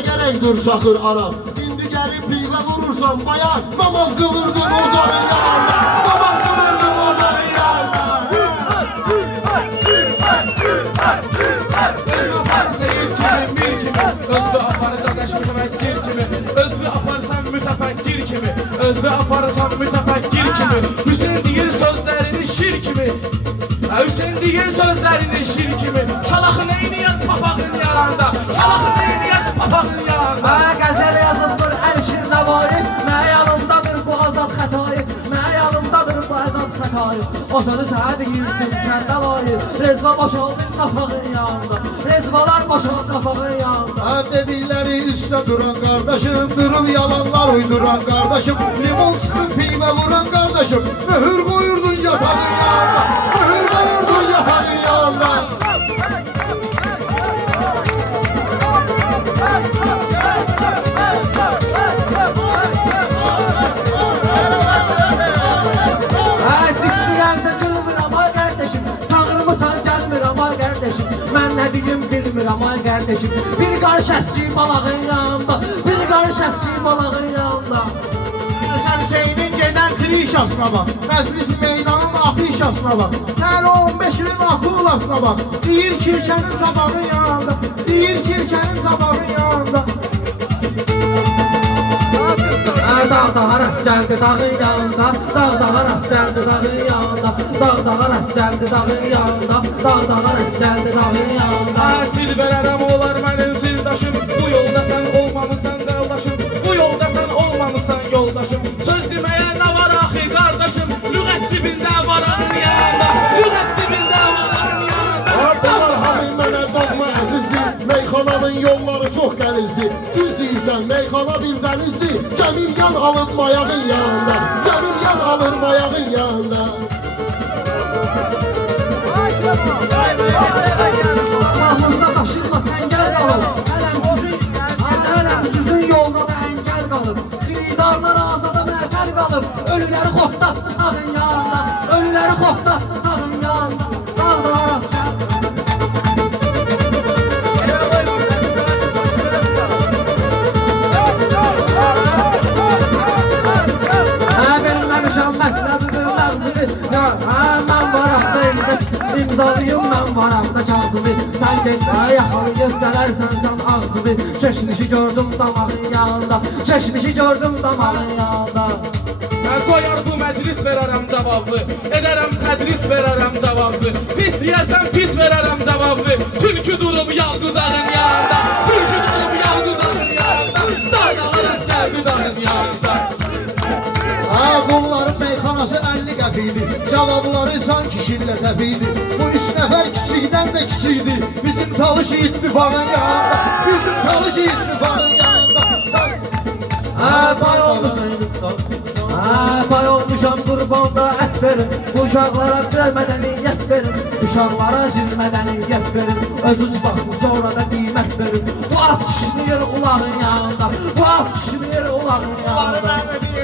gerektir çakır Arap. İndi gelip pivə vurursan bayan, namaz kılırdın ocağın yanında. Namaz kılırdın ocağın yanında. Özgü aparsan mütefekkir kimi, özgü aparsan mütefekkir kimi, özgü aparsan mütefekkir kimi. Hüseyin deyir sözlerini şir kimi, Hüseyin deyir sözlerini şir kimi. Şalaxı neyniyət papağın yaranda, şalaxı neyniyət papağın yaranda. Mənə qəzəl yazıldır ən şir nəvaib, mənə yanımdadır bu azad xətayib, mənə yanımdadır bu azad xətayib. O sözü sənə deyirsin kəndə layıb, rezva boşaldın qapağın yanında, rezvalar boşald qapağın yanında. Dedikleri üstə duran kardeşim, durup yalanlar uyduran kardeşim, limon sıkıp pivə vuran kardeşim, mühür koyurdun yatağın yanında, mühür koyurdun yatağın yanında. Ciddiyərsə gülmürəm ay qardaşım, çağırmısan gəlmirəm ay qardaşım. Mən nə deyim bilmirəm ay qardaşım. Bir qarış əsli balağın yanında, bir qarış əsli balağın yanında. Sen Hüseyin'in gelen klişasına bak, meclis meydanın afişasına bak. Sen o 15'in akulasına bak, deyir kirkenin sabahın yanında, deyir kirkenin sabahın yanında. Dağdağa rast gəldi dağın yanında, dağdağa rast gəldi dağın yanında, dağdağa rast gəldi dağın yanında, dağdağa rast gəldi dağın yanında. Sil verərəm olar mənim sirdaşım, bu yolda sən olmamısan qardaşım, bu yolda sən olmamısan yoldaşım. Söz deməyə nə var axı qardaşım, lüğət cibində varanın yanında, lüğət cibində varanın yanında. Ardalar hamil mənə doğma əzizdir, meyxananın yolları çox qəlizdir. Düz deyirsən, meyxana bir dənizdir, gəmir yan alır mayağın yanında, gəmir yan alır mayağın yanında. Mahmuzda daşırla sən gəl qalın, ələmsüzün yolda da əngəl qalır. Xilidarlar azada məhfər qalır, ölüləri xotlatdı sağın yanında, ölüləri xotlatdı sağın yanında. Dağdağa rast gəldi. Bilməmişəm mətləbi məğzibi, mən varaqda imzalıyım, mən varaqda kağızıbi. Sən getmə yaxalıyıb gələrsən sən ağzıbi. Keşnişi gördüm damağın yanında, keşnişi gördüm damağın yanında. Qoyar bu məclis verərəm cavablı, edərəm tədris verərəm cavablı. Pis deyərsən pis verərəm cavablı, tülkü durub yalqızağın yanında, tülkü durub yalqızağın yanında. Dağdağa rast gəldi dağın yanında. Bunların meyxanası 50 qəpiydi, cavabları sanki şillə təpiydi. Bu 3 nəfər kiçikdən də kiçikdi, bizim talış ittifaqın yanında, bizim talış ittifaqın yanında. Pay olmuşam qurbanda ət verin, bu uşaqlara biraz mədəniyyət verin, uşaqlara siz mədəniyyət verin, özünüz baxın sonra da qiymət verin. Bu at kişini yeri ulağın yanında, bu at kişini yeri ulağın yanında. Duvarı mənlə bir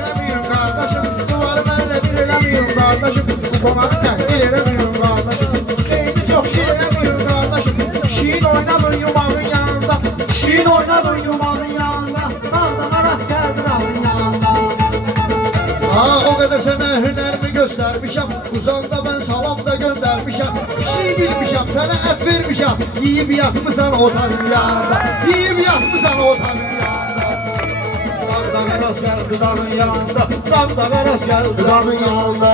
eləmiyorum qardaşım, bu komanı təhvil eləmiyorum qardaşım. Hüseyini çox şir eləmiyorum qardaşım, kişiyin oynadın yumağın yanında, kişiyin oynadın yumağın yanında. Dağdağa rast gəldi dağın yanında. O qədər sənə hünərimi göstərmişəm, uzaqda mən salam da göndərmişəm. Kişiyi bilmişəm, sənə ət vermişəm, yiyib yatmışsan otağın yanında, yiyib yatmışsan otağın yanında. Dağdağa rast gəldi dağın yanında, dağdağa rast gəldi dağın yanında.